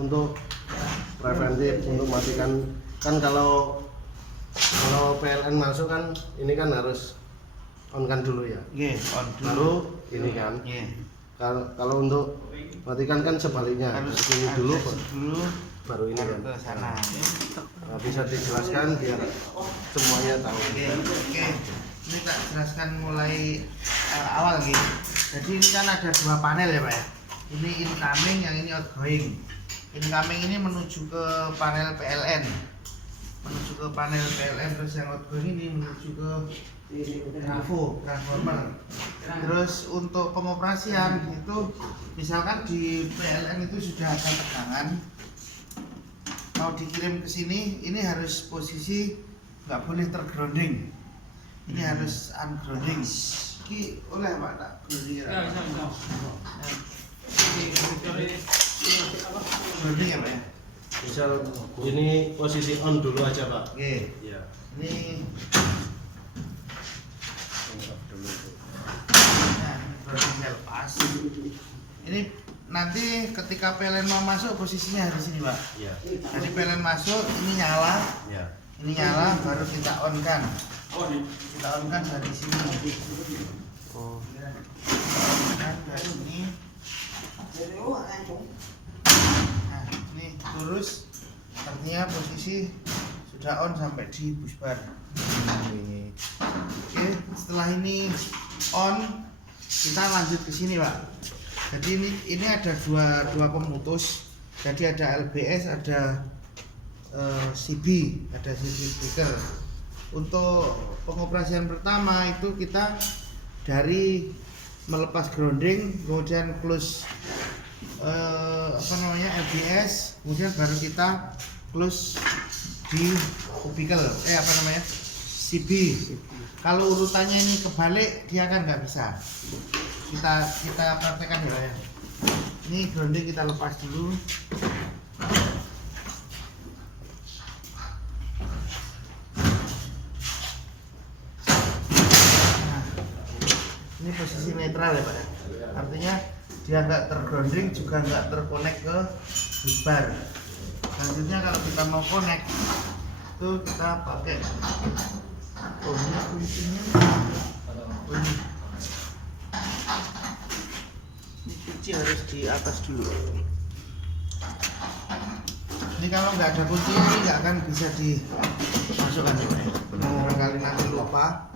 Untuk preventif, untuk matikan kan kalau PLN masuk kan ini kan harus on kan dulu ya. On dulu. Baru ini kan. Kalau untuk matikan kan sebaliknya, Harus ini dulu baru ini baru kan. ke sana. Nah, bisa dijelaskan biar semuanya tahu. Oke. Ini tak jelaskan mulai awal gitu. Jadi ini kan ada dua panel ya Pak ya. Ini incoming, yang ini outgoing. Incoming ini menuju ke panel PLN. Terus yang outgoing ini menuju ke transformer. Terus untuk pengoperasian itu misalkan di PLN itu sudah ada tegangan, mau dikirim ke sini, ini harus posisi nggak boleh tergrounding. Ini harus ungrounding. Ini oleh Pak tak grounding ya? Grounding ya Pak ya? Misal ini posisi on dulu aja Pak. Oke. Ya. Ini groundingnya lepas. Ini nanti ketika PLN mau masuk posisinya di sini Pak. Ya. Jadi PLN masuk, ini nyala. Ya. Ini nyala, baru kita on kan. Kita on kan dari sini. Oh. Kan dari sini. Nah, ini terus artinya posisi sudah on sampai di busbar. Oke, setelah ini on, kita lanjut ke sini Pak. Jadi ini ada dua pemutus. Jadi ada LBS, ada CB, ada CB breaker. Untuk pengoperasian pertama itu kita dari melepas grounding, kemudian close LBS, kemudian baru kita close di kubikel CB. Kalau urutannya ini kebalik, dia kan nggak bisa. Kita praktekkan ya. Ini grounding kita lepas dulu. Ini posisi netral ya Pak ya. Artinya dia nggak tergrounding juga nggak terkonek ke busbar. Selanjutnya kalau kita mau connect itu kita pakai ini kuncinya. Ini kunci harus di atas dulu. Ini kalau nggak ada kunci ini nggak akan bisa dimasukkan ya Pak ya. Barangkali nanti lupa,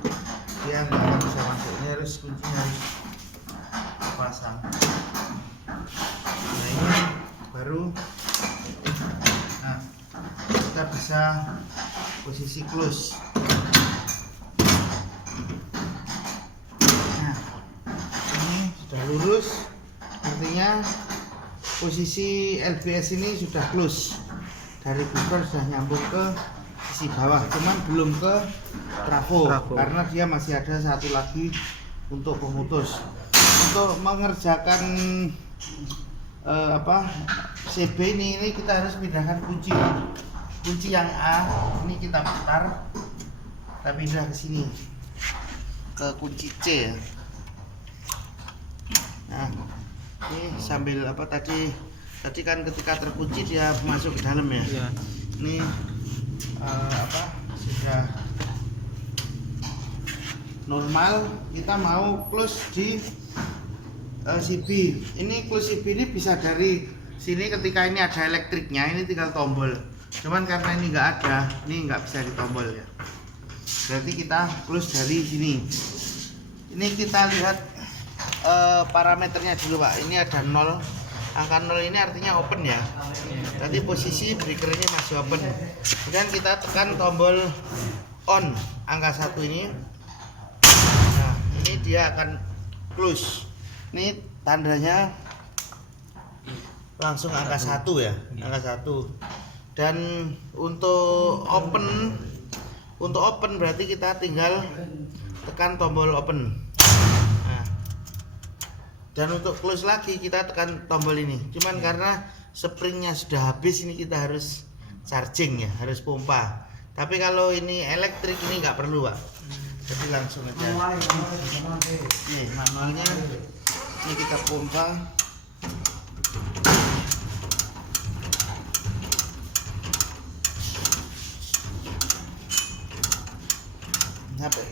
dia nggak akan bisa masuk. Ini harus kuncinya harus pasang. Nah ini baru, nah kita bisa posisi close. Nah ini sudah lurus, artinya posisi LBS ini sudah close. Dari buffer sudah nyambung ke sisi bawah, cuman belum ke trafo. Karena dia masih ada satu lagi untuk pemutus. Untuk mengerjakan CB ini kita harus pindahkan kunci yang A ini kita putar, kita pindah ke sini ke kunci C. Nah ini sambil tadi kan ketika terkunci dia masuk ke dalam ya. Ini sudah normal, kita mau close di CB. Ini close CB ini bisa dari sini, ketika ini ada elektriknya ini tinggal tombol. Cuman karena ini nggak ada, ini nggak bisa ditombol ya. Berarti kita close dari sini. Ini kita lihat parameternya dulu Pak. Ini ada 0. Angka 0 ini artinya open ya. Jadi posisi breakernya masih open. Kemudian kita tekan tombol on angka 1 ini. Nah, ini dia akan close. Ini tandanya langsung angka 1 ya, angka 1. Dan untuk open berarti kita tinggal tekan tombol open. Nah, dan untuk close lagi kita tekan tombol ini. Cuman karena springnya sudah habis, ini kita harus charging ya, harus pompa. Tapi kalau ini elektrik ini nggak perlu Pak. Jadi langsung aja. Nih manualnya, ini kita pompa.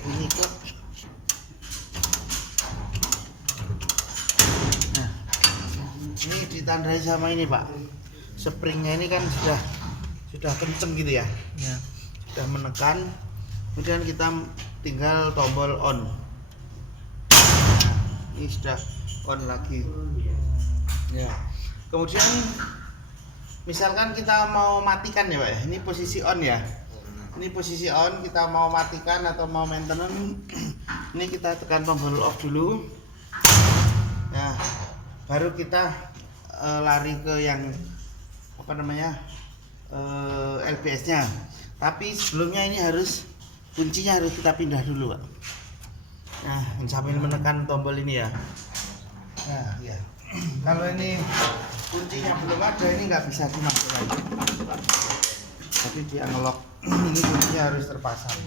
bunyi kok. Nah, ini ditandai sama ini Pak, springnya ini kan sudah kenceng gitu ya, sudah menekan, kemudian kita tinggal tombol on. Nah, ini sudah on lagi ya. Kemudian misalkan kita mau matikan ya Pak ya, ini posisi on ya, ini posisi on, kita mau matikan atau mau maintenance, ini kita tekan tombol off dulu. Nah, baru kita lari ke yang apa namanya, LBS nya. Tapi sebelumnya ini kuncinya harus kita pindah dulu Pak. Nah, sambil menekan tombol ini ya. Nah ya, kalau ini kuncinya belum ada, ini nggak bisa dimasukkan, tapi dia ngelok. Ini kuncinya harus terpasang.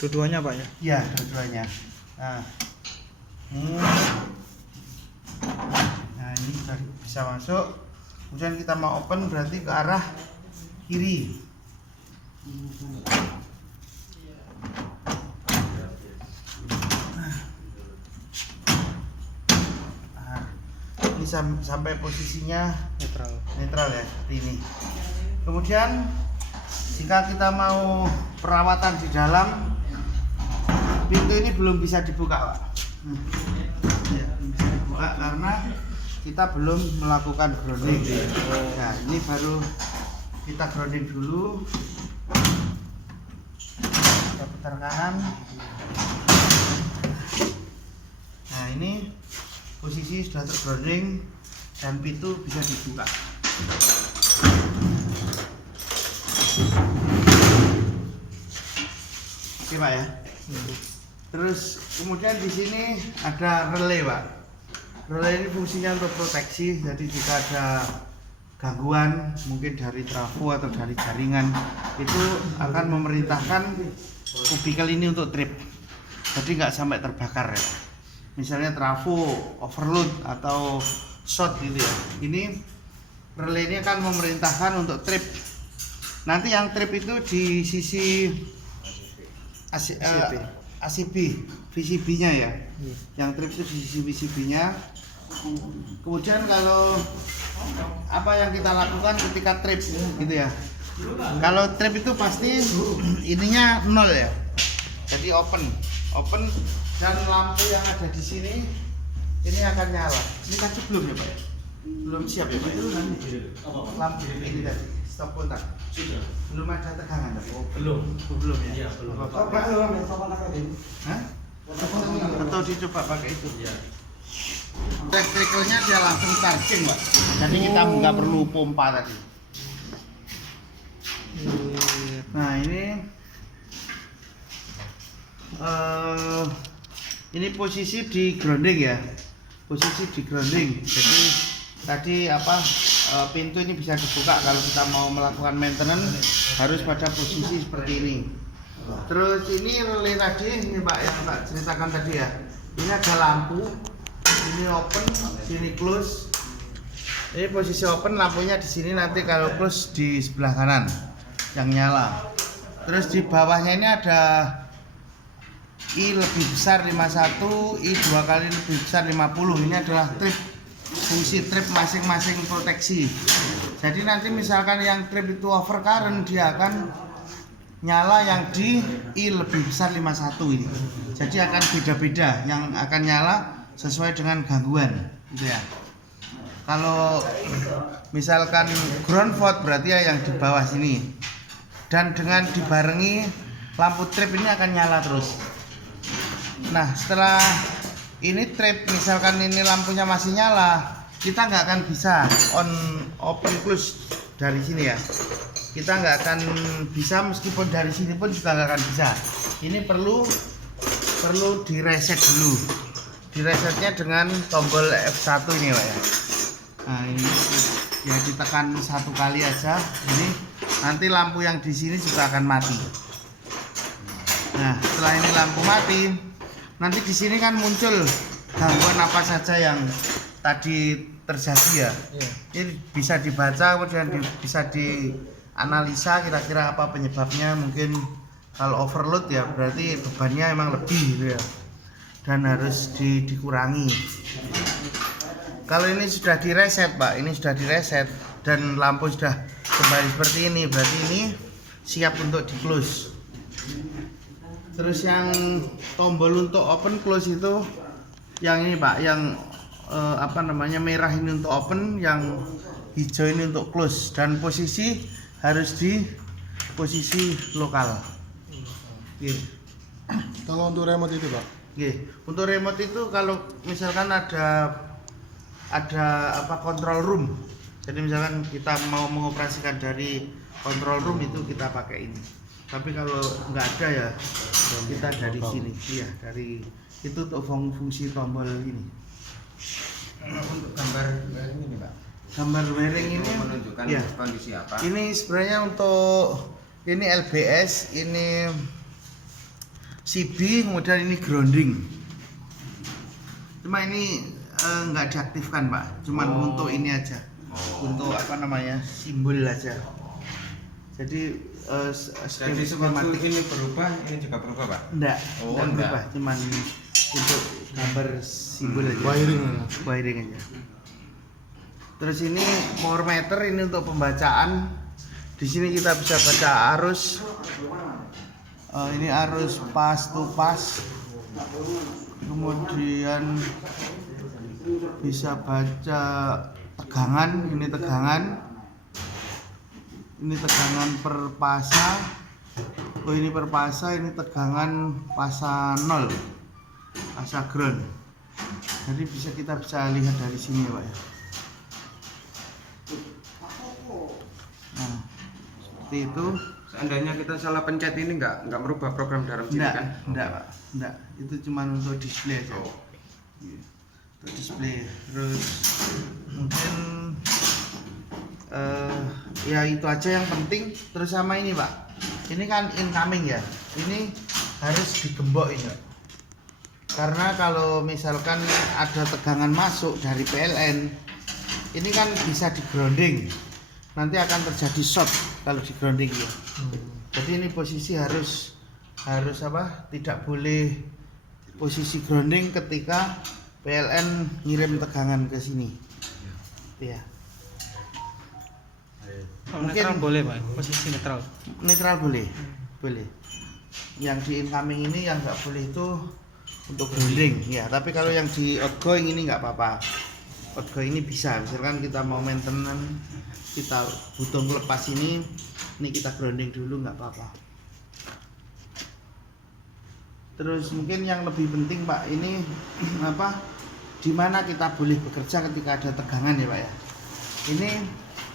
Dua-duanya Pak ya? Iya, dua-duanya. Nah, ini sudah bisa masuk. Kemudian kita mau open, berarti ke arah kiri. Nah, ini sampai posisinya netral ya, seperti ini. Kemudian jika kita mau perawatan di dalam, pintu ini belum bisa dibuka Pak. Ya, belum bisa dibuka karena kita belum melakukan grounding. Nah, ini baru kita grounding dulu. Kita putar kanan. Nah, ini posisi sudah tergrounding dan pintu bisa dibuka. Oke Pak ya. Terus kemudian di sini ada relay Pak. Relay ini fungsinya untuk proteksi. Jadi jika ada gangguan mungkin dari trafo atau dari jaringan, itu akan memerintahkan kubikel ini untuk trip. Jadi nggak sampai terbakar ya. Misalnya trafo overload atau short gitu ya. Ini relay ini akan memerintahkan untuk trip. Nanti yang trip itu di sisi ACB, VCB-nya ya. Yang trip itu di sisi VCB-nya. Kemudian kalau apa yang kita lakukan ketika trip gitu ya. Kalau trip itu pasti ininya 0 ya. Jadi open dan lampu yang ada di sini ini akan nyala. Ini tadi belum ya Pak? Belum siap ya Pak? Lampu ini tadi stop kontak. Belum ada tegangan Pak? Belum ya? Iya, belum. Hah? Atau dicoba pakai itu? Iya. Elektrikalnya dia langsung charging Pak. Jadi kita nggak perlu pompa tadi. Nah, ini posisi di grounding ya. Posisi di grounding. Jadi tadi pintu ini bisa dibuka kalau kita mau melakukan maintenance, harus pada posisi seperti ini. Terus ini relay tadi, ini Pak yang tak ceritakan tadi ya. Ini ada lampu, ini open, sini close. Ini posisi open, lampunya di sini, nanti kalau close di sebelah kanan yang nyala. Terus di bawahnya ini ada I lebih besar 51, I 2 kali lebih besar 50. Ini adalah trip, fungsi trip masing-masing proteksi. Jadi nanti misalkan yang trip itu over current, dia akan nyala yang di I lebih besar 51 ini. Jadi akan beda-beda yang akan nyala sesuai dengan gangguan gitu ya. Kalau misalkan ground fault berarti ya yang di bawah sini. Dan dengan dibarengi lampu trip ini akan nyala terus. Nah, setelah ini trip, misalkan ini lampunya masih nyala, kita nggak akan bisa open close dari sini ya. Kita nggak akan bisa, meskipun dari sini pun juga nggak akan bisa. Ini perlu di reset dulu. Di resetnya dengan tombol F1 ini Pak ya. Nah, ini ya ditekan 1 kali aja. Ini nanti lampu yang di sini juga akan mati. Nah, setelah ini lampu mati, nanti di sini kan muncul gangguan apa saja yang tadi terjadi ya. Ini bisa dibaca, kemudian bisa dianalisa kira-kira apa penyebabnya. Mungkin Kalau overload ya berarti bebannya emang lebih gitu ya, dan harus dikurangi. Kalau ini sudah direset Pak, ini sudah direset dan lampu sudah kembali seperti ini, berarti ini siap untuk di close. Terus yang tombol untuk open close itu yang ini Pak, yang merah ini untuk open, yang hijau ini untuk close, dan posisi harus di posisi lokal. Kalau untuk remote itu Pak? Untuk remote itu kalau misalkan ada control room, jadi misalkan kita mau mengoperasikan dari control room itu kita pakai ini. Tapi kalau nggak ada ya kita dari sini, dari itu untuk fungsi tombol ini. Untuk gambar wiring ini Pak, Gambar wiring ini menunjukkan kondisi apa? Ini sebenarnya untuk ini LBS, ini CB, kemudian ini grounding. Cuma ini nggak diaktifkan Pak, cuman untuk ini aja, untuk simbol aja. Jadi jadi sewaktu ini berubah, ini juga berubah Pak? Enggak berubah, cuman untuk gambar simbol aja. Wiring aja. Terus ini power meter, ini untuk pembacaan. Di sini kita bisa baca arus. Ini arus pas to pas. Kemudian bisa baca tegangan, ini tegangan. Ini tegangan per pasa. Oh ini per pasa, ini tegangan pasa 0, pasa ground. Jadi kita bisa lihat dari sini ya Pak ya. Nah, seperti itu. Seandainya kita salah pencet ini nggak merubah program dalam sini kan? Enggak Pak, enggak. Itu cuma untuk display aja. Untuk display. Terus mungkin ya itu aja yang penting. Terus sama ini Pak, ini kan incoming ya, ini harus digembok ini Pak. Karena kalau misalkan ada tegangan masuk dari PLN, ini kan bisa di grounding, nanti akan terjadi short kalau di grounding ya. Jadi ini posisi harus tidak boleh posisi grounding ketika PLN ngirim tegangan ke sini ya. Mungkin netral boleh Pak, posisi netral. Netral boleh. Yang di incoming ini yang nggak boleh itu untuk grounding ya. Tapi kalau yang di outgoing ini nggak apa-apa. Outgoing ini bisa. Misalkan kita mau maintenance, kita butuh melepas ini kita grounding dulu nggak apa-apa. Terus mungkin yang lebih penting Pak, ini di mana kita boleh bekerja ketika ada tegangan ya Pak ya. Ini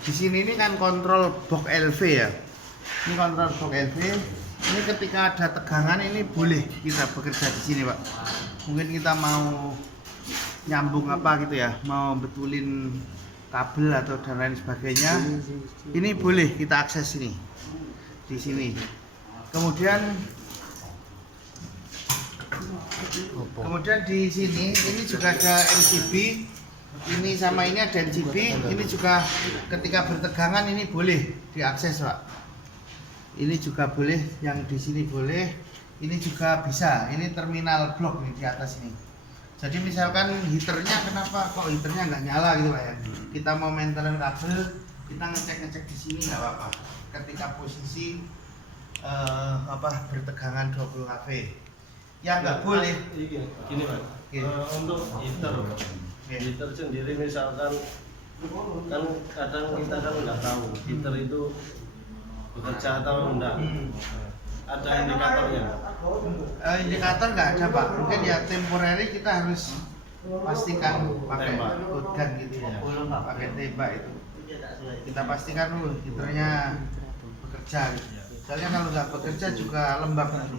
di sini ini kan kontrol box LV ya. Ini kontrol box LV. Ini ketika ada tegangan ini boleh kita bekerja di sini Pak. Mungkin kita mau nyambung gitu ya, mau betulin kabel atau dan lain sebagainya. Ini boleh kita akses ini. Di sini. Kemudian di sini ini juga ada MCB. Ini sama ini ada MCB, ini juga ketika bertegangan ini boleh diakses Pak. Ini juga boleh, yang di sini boleh, ini juga bisa. Ini terminal blok nih di atas ini. Jadi misalkan heaternya, kenapa kok heaternya nggak nyala gitu Pak ya? Kita mau maintenance kabel, kita ngecek di sini nggak apa-apa. Ketika posisi bertegangan 20 kV. Yang nggak boleh. Gini Pak. Untuk heater sendiri misalkan kan kadang kita kan nggak tahu heater itu bekerja atau enggak. Ada indikatornya? Indikator nggak ada Pak. Mungkin ya temporary kita harus pastikan pakai gun gitu ya, pakai tembak itu. Kita pastikan dulu heaternya bekerja. Gitu. Soalnya kalau nggak bekerja juga lembab nanti.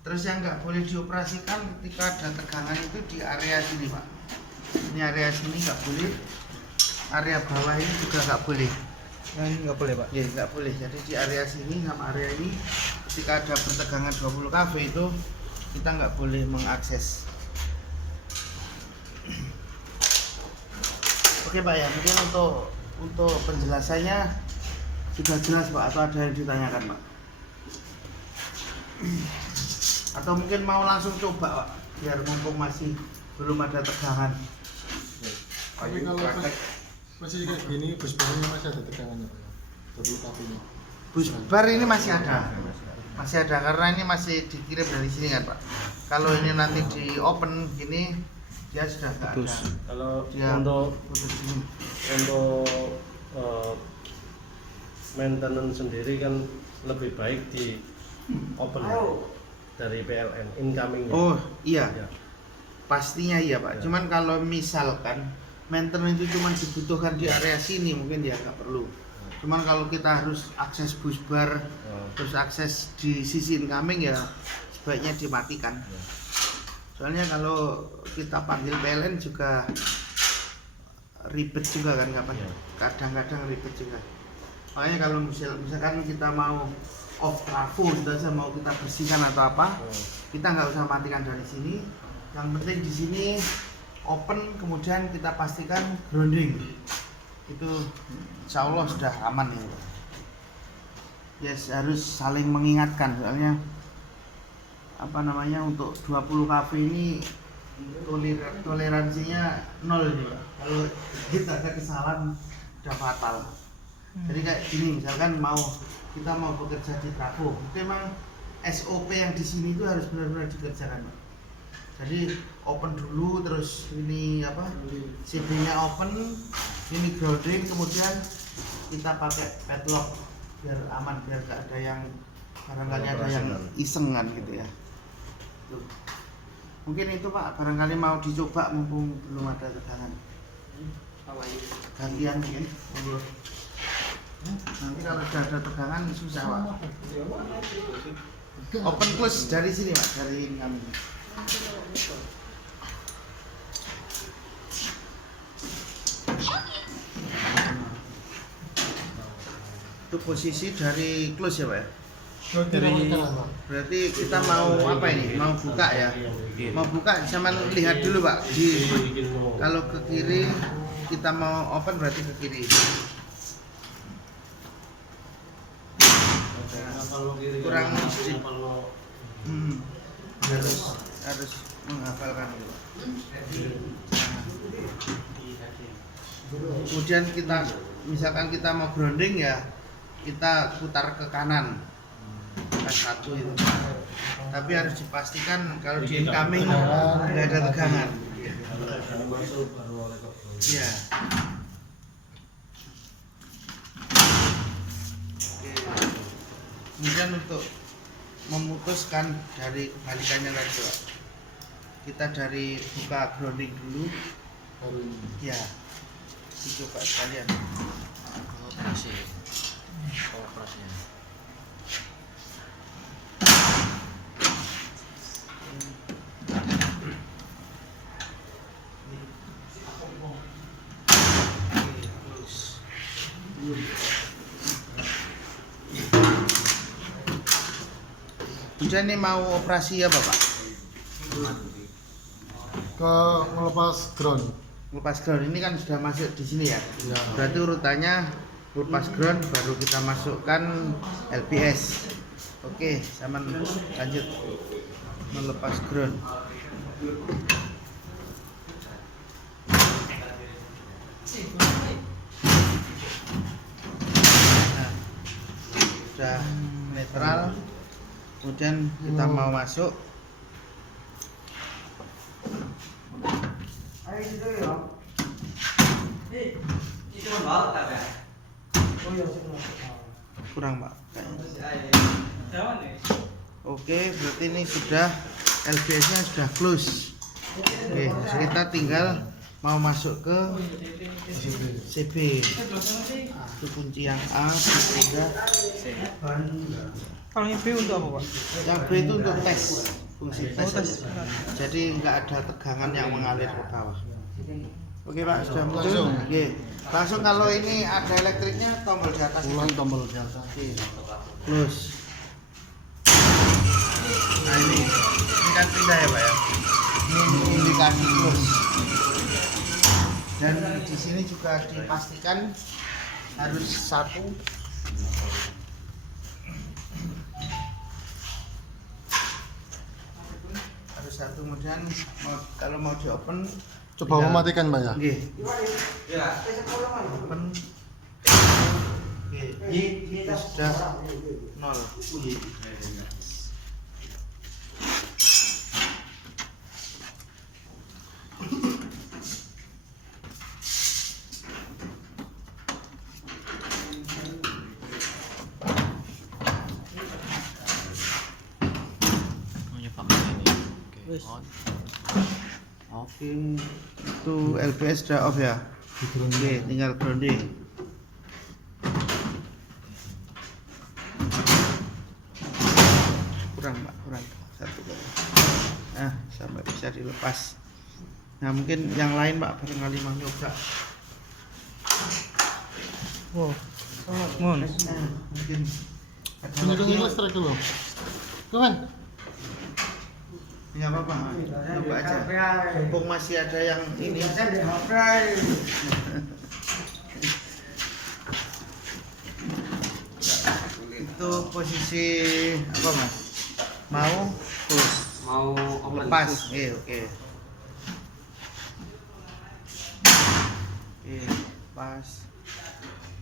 Terus yang nggak boleh dioperasikan ketika ada tegangan itu di area sini Pak. Ini area sini nggak boleh, area bawah ini juga nggak boleh. Ini nggak boleh Pak? Ya nggak boleh. Jadi di area sini sama area ini ketika ada pertegangan 20 kV itu kita nggak boleh mengakses. Oke Pak ya, mungkin untuk penjelasannya sudah jelas Pak, atau ada yang ditanyakan Pak? Atau mungkin mau langsung coba Pak, biar mumpung masih belum ada tegangan. Tapi kalau posisi kayak gini bus barnya masih ada tegangannya Pak ya? Double kapinya. Bus bar ini masih ada. Masih ada karena ini masih dikirim dari sini kan Pak. Kalau ini nanti di open gini dia sudah nggak ada. Kalau Dia untuk putus ini. maintenance sendiri kan lebih baik di open dari PLN incoming. Oh iya, Ya. pastinya iya Pak. Ya. Cuman kalau misalkan maintenance itu cuma dibutuhkan di area sini mungkin dia nggak perlu. Cuman kalau kita harus akses bus bar, terus akses di sisi incoming ya sebaiknya dimatikan. Soalnya kalau kita panggil PLN juga ribet juga kan kapan? Kadang-kadang ribet juga. Makanya kalau misalkan kita mau off trafo, kita mau kita bersihkan atau apa, kita nggak usah matikan dari sini. Yang penting di sini open, kemudian kita pastikan grounding. Itu insya Allah sudah aman ya. Yes, harus saling mengingatkan soalnya apa namanya untuk 20 kV ini toleransinya 0 ini Pak. Kalau kita ada kesalahan udah fatal. Jadi kayak gini misalkan kita mau bekerja di trafo, itu memang SOP yang di sini itu harus benar-benar dikerjakan Pak. Jadi open dulu, terus ini apa CB-nya open, ini grounding, kemudian kita pakai padlock biar aman, biar gak ada yang barangkali ada yang iseng kan gitu ya. Tuh. Mungkin itu Pak, barangkali mau dicoba mumpung belum ada tegangan. Gantian mungkin. Nanti kalau sudah ada tegangan susah Pak. Open close dari sini Pak, dari kami. Itu posisi dari close ya Pak ya? Dari Berarti kita mau apa ini? Mau buka ya? Mau buka sama lihat dulu Pak. Kalau ke kiri kita mau open berarti ke kiri. Kurang sedikit. Harus menghafalkan dulu. Kemudian kita misalkan kita mau grounding ya kita putar ke kanan. Satu itu. Tapi harus dipastikan kalau di incoming nggak ada tegangan. Iya. Kemudian untuk memutuskan dari kebalikannya tadi Pak, kita dari buka grounding dulu ya, dicoba sekalian operasinya. Kemudian ini mau operasi apa Pak? ke melepas ground. Lepas ground ini kan sudah masuk di sini ya. Ya. Berarti urutannya lepas ground baru kita masukkan LPS. Oke, sama lanjut melepas ground. Nah, sudah netral. Kemudian kita mau masuk. Kurang Pak kayaknya. Oke, berarti ini sudah LBS nya sudah close. Oke, kita tinggal mau masuk ke CB. Itu kunci yang A, ketiga. Kalau yang B untuk apa Pak? Yang B itu untuk tes, fungsi tes. Jadi nggak ada tegangan yang mengalir ke bawah. Oke Pak, sudah muncul. Langsung. Oke. Langsung kalau ini ada elektriknya tombol di atas. Ulang tombol di atas. Oke. Close. Nah ini kan pindah ya Pak ya. Ini indikasi close. Dan di sini juga dipastikan harus satu. satu kemudian kalau mau di open Coba mematikan Pak ya. nggih. Open. Nggih. Sudah 0. Oke, itu LPS sudah off ya. Oke, tinggal grounding. Kurang Pak, kurang satu kali. Nah, sampai bisa dilepas. Nah, mungkin yang lain Pak barangkali mau nyoba. Wow. Mon. Nah, mungkin ada Penyedot lagi. listrik dulu. Kawan. Ya apa-apa, coba aja. Mumpung masih ada yang ini. Itu posisi apa Mas? Mau push, Mau open lepas. Oke. Oke, pas.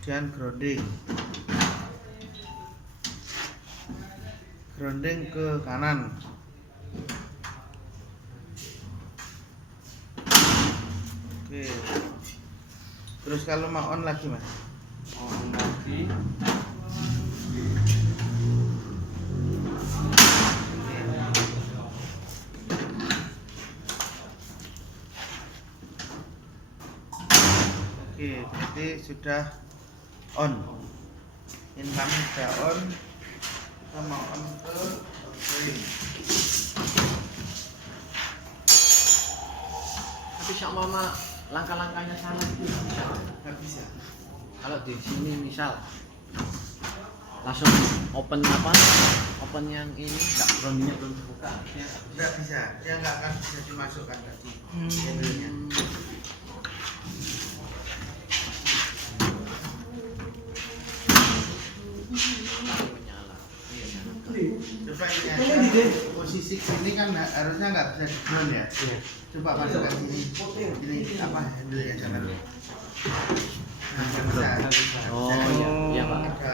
Dan grounding. Grounding ke kanan. Oke. Terus kalau mau on lagi Mas? on lagi. Oke, jadi sudah on. Incoming sudah on. Kita mau on ke outgoing. Tapi seumpama langkah-langkahnya salah itu nggak bisa. Nggak bisa. Kalau di sini misal langsung open apa? Open yang ini nggak groundingnya belum dibuka. Artinya Nggak bisa. Dia nggak akan bisa dimasukkan tadi. Handle-nya. menyala. Coba ini aja. Posisi sini kan harusnya nggak bisa di ground ya. Coba masukkan sini. Ini apa handle-nya jangan. Nah, nggak bisa. Oh iya, iya Pak. Ada.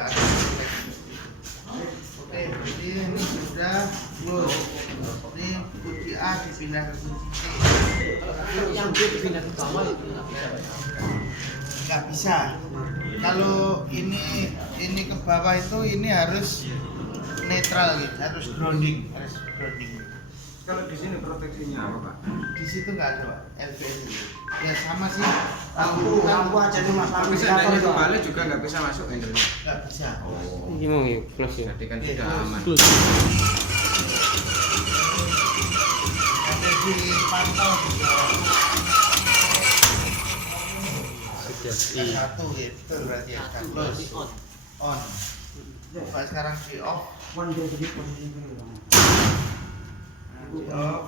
Oke, jadi ini sudah close. Ini kunci A dipindah ke kunci C. Yang B dipindah ke bawah itu nggak bisa Pak. Nggak bisa. Kalau ini ke bawah itu ini harus netral gitu, harus grounding, Kalau di sini proteksinya apa Pak? Di situ nggak ada Pak, LPS itu. Ya sama sih. Lampu aja tuh Mas. Tapi seandainya kembali juga nggak bisa masuk handle-nya. Nggak bisa. Oh, Ini mau ya, close ya. jadi kan Iya, sudah close. aman. Ada di pantau juga. Satu gitu berarti ya. Satu Close. berarti on. On. Coba sekarang di off. Di off.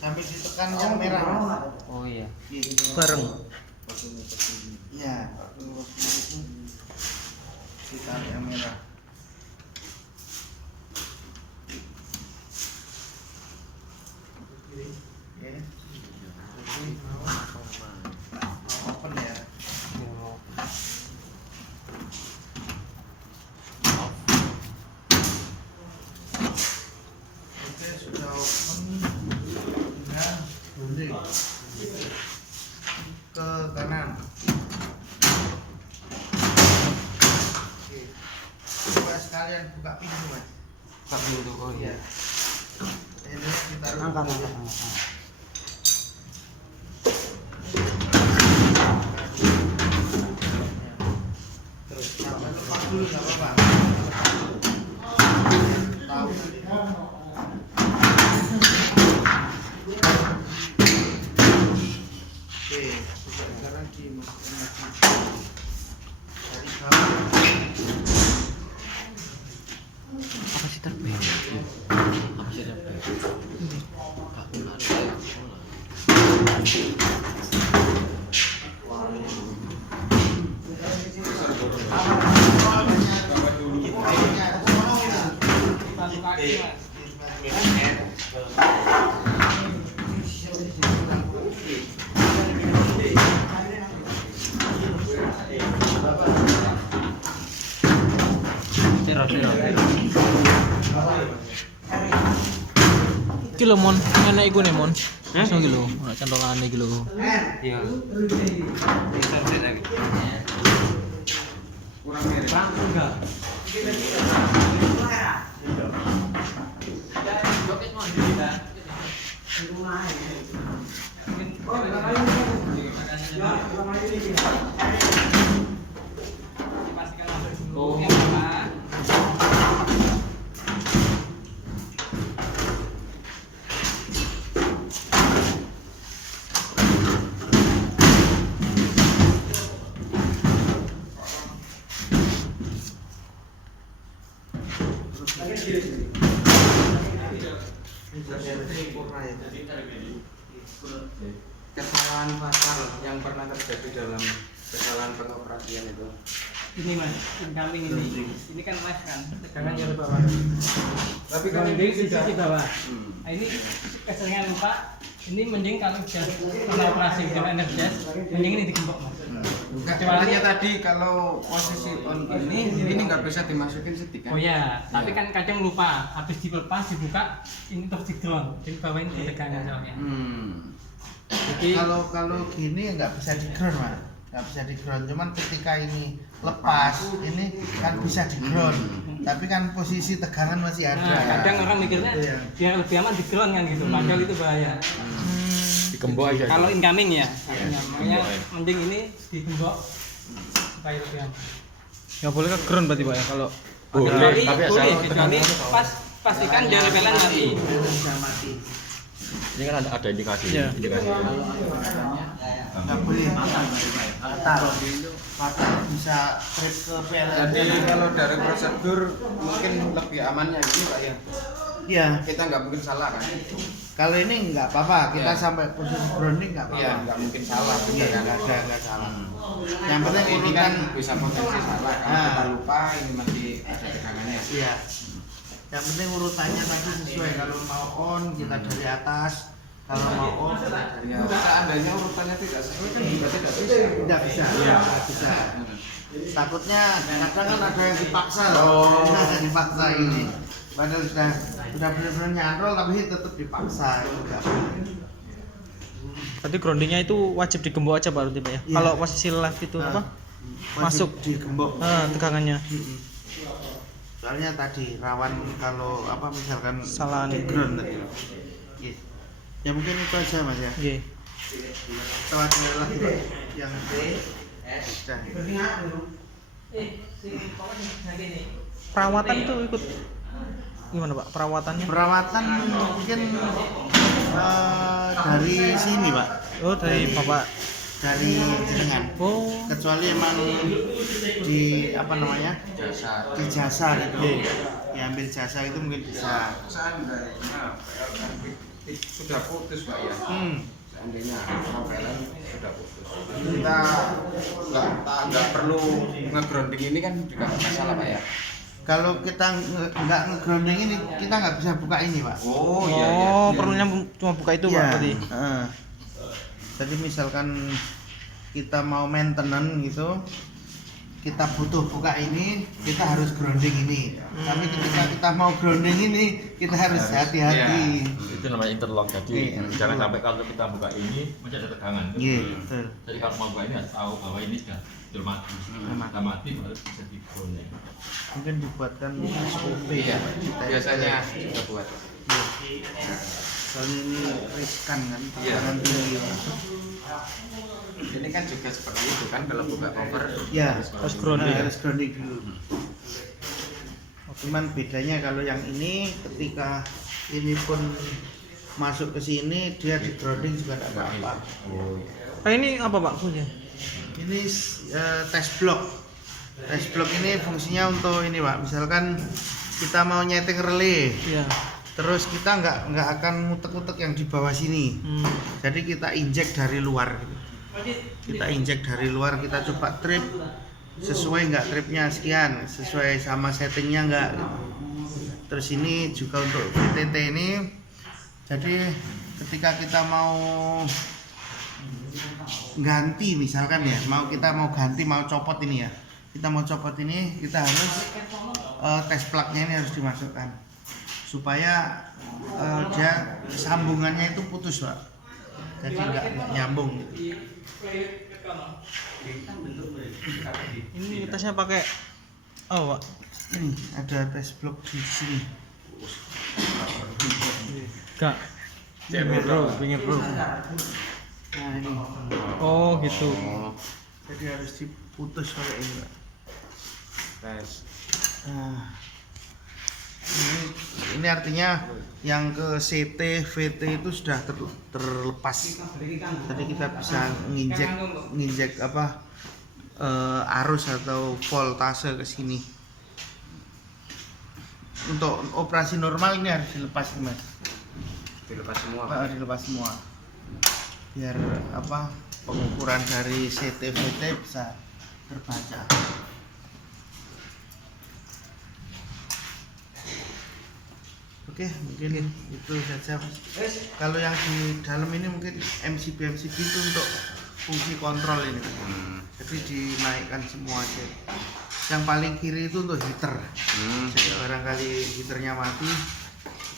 Sampai ditekan yang merah. Mas. Oh iya. Bareng. Iya. Ditekan yang merah. Ya. Jadi mau open ya. Oke, sudah open. Nah, boleh ke kanan. Oke. Coba sekalian buka pintu Mas. Pak pintu, oh Iya. Ini ditaruh. Angkat. Terus sampai lepas dulu nggak apa-apa. Tahu nanti. Oke, coba sekarang dimasukkan lagi dari bawah. Apa sih terbaik? Apa sih terbaik? Nggak pernah ada yang sekolah. Airnya. Iki lho mon, enak iku nih mon. Langsung iki lho, ana cantolane iki lho. Iya. Bisa lagi. Kurang mirip. Enggak. Kesalahan fatal yang pernah terjadi dalam kesalahan pengoperasian itu. Ini mas, incoming ini kan mas kan, tegangannya di bawah. Tapi kan Grounding ini di bawah. Hmm. Nah, ini keseringan lupa. Ini mending kalau sudah pernah operasi sudah energis, mending ini digembok mas. Kecuali tadi kalau posisi on ini nggak bisa dimasukin setik kan? Oh ya, tapi kan kadang lupa. Habis dilepas dibuka, ini terus di ground. Jadi bawah ini tegangan soalnya. Jadi kalau gini nggak bisa di ground mas, nggak bisa di ground. Cuman ketika ini lepas, ini kan bisa di ground. Tapi kan posisi tegangan masih ada. Nah, kadang orang mikirnya Itu ya. biar lebih aman di ground kan gitu. Padahal itu bahaya. Digembok aja. Kalau incoming ya, makanya mending ini digembok supaya lebih aman. Enggak boleh ke ground berarti Pak ya kalau Kecuali pas pastikan dia repelan mati. Bisa mati. Ini kan ada indikasi. Iya. Indikasi. Nggak boleh fatal bisa trip ke PLN. Jadi kalau dari prosedur mungkin lebih amannya gini Pak ya. Iya. Kita nggak mungkin salah kan? Kalau ini nggak apa-apa, kita Iya. sampai posisi grounding nggak apa-apa. Iya, nggak mungkin salah. Iya, Benar kan? nggak salah. Yang penting ini urutan kan bisa potensi salah kan? Ah. Kita lupa ini masih ada tegangannya. iya. Yang penting urutannya tadi sesuai. Kalau mau on kita dari atas, kalau mau off kita dari Ya, atas. seandainya urutannya tidak sesuai kan juga tidak bisa. Tidak bisa, nggak bisa. Takutnya kadang kan ada yang dipaksa loh. Oh. Nah, dipaksa ini. Padahal sudah benar-benar nyantol tapi tetap dipaksa. Itu nggak boleh. berarti groundingnya itu wajib digembok aja Pak berarti Pak ya. Iya. Kalau posisi left itu Nah, apa? wajib Masuk. digembok. Tegangannya. Soalnya tadi rawan kalau apa misalkan Salah di nih. ground tadi. Iya. Ya mungkin itu aja Mas ya. Nggih. Setelah lagi Pak yang sudah. Perawatan itu ikut gimana Pak? Perawatannya? Perawatan mungkin dari sini Pak, Oh, dari Bapak. dari jenengan. Oh. Kecuali emang di apa namanya Jasa. di jasa gitu, diambil jasa itu mungkin bisa. Seandainya PLN sudah putus Pak ya. Seandainya PLN sudah putus. Kita nggak perlu nge-grounding ini kan juga nggak masalah Pak ya. Kalau kita nggak nge-grounding ini kita nggak bisa buka ini Pak. Oh Oh, perlunya cuma buka itu Pak Iya. berarti. Jadi misalkan kita mau maintenance gitu, kita butuh buka ini, kita harus grounding ini. Tapi ketika kita mau grounding ini, kita harus hati-hati. Itu namanya interlock. Jadi Iya. jangan sampai kalau kita buka ini masih ada tegangan. Iya, betul. Jadi kalau mau buka ini harus tahu bahwa ini sudah mati. Sudah mati baru bisa di grounding. Mungkin dibuatkan SOP Iya. kita Biasanya kita buat. soalnya ini riskan kan, Iya. jangan tinggi. Ini kan juga seperti itu kan kalau buka cover. Ya, Harus grounding. harus grounding dulu. Cuman bedanya kalau yang ini ketika ini pun masuk ke sini dia di grounding juga tidak apa-apa. Nah, ini apa Pak fungsinya? Ini test block. Test block ini fungsinya untuk ini Pak. Misalkan kita mau nyeting relay, Iya. terus kita nggak akan ngutek-ngutek yang di bawah sini. Jadi kita injek dari luar. Kita injek dari luar, kita coba trip sesuai nggak tripnya sekian, sesuai sama settingnya nggak. Terus ini juga untuk VTT ini. Jadi ketika kita mau ganti misalkan ya, kita mau ganti mau copot ini ya, kita mau copot ini, kita harus tes plugnya ini harus dimasukkan supaya dia sambungannya itu putus Pak, jadi nggak nyambung gitu. Ini tasnya pakai oh, Pak. Ini ada tes blok di sini. Enggak. Pinggir bro. Nah ini, Oh, gitu. jadi harus diputus pakai ini Pak. Nah, ini artinya yang ke CT, VT itu sudah terlepas. Jadi kita bisa nginjek apa arus atau voltase ke sini. Untuk operasi normal ini harus dilepas Mas. Dilepas semua. Dilepas semua. Biar apa pengukuran dari CT, VT bisa terbaca. Oke, mungkin itu saja Mas. Kalau yang di dalam ini mungkin MCB itu untuk fungsi kontrol ini. Jadi dinaikkan semua aja. Yang paling kiri itu untuk heater. Jadi barangkali heaternya mati,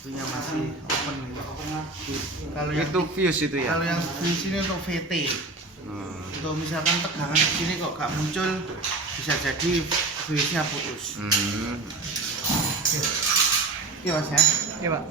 itunya masih open. Kalau yang Itu fuse itu ya. kalau yang fuse ini untuk VT. Untuk misalkan tegangan di sini kok gak muncul, bisa jadi fuse-nya putus. Oke Mas ya. Iya, Pak.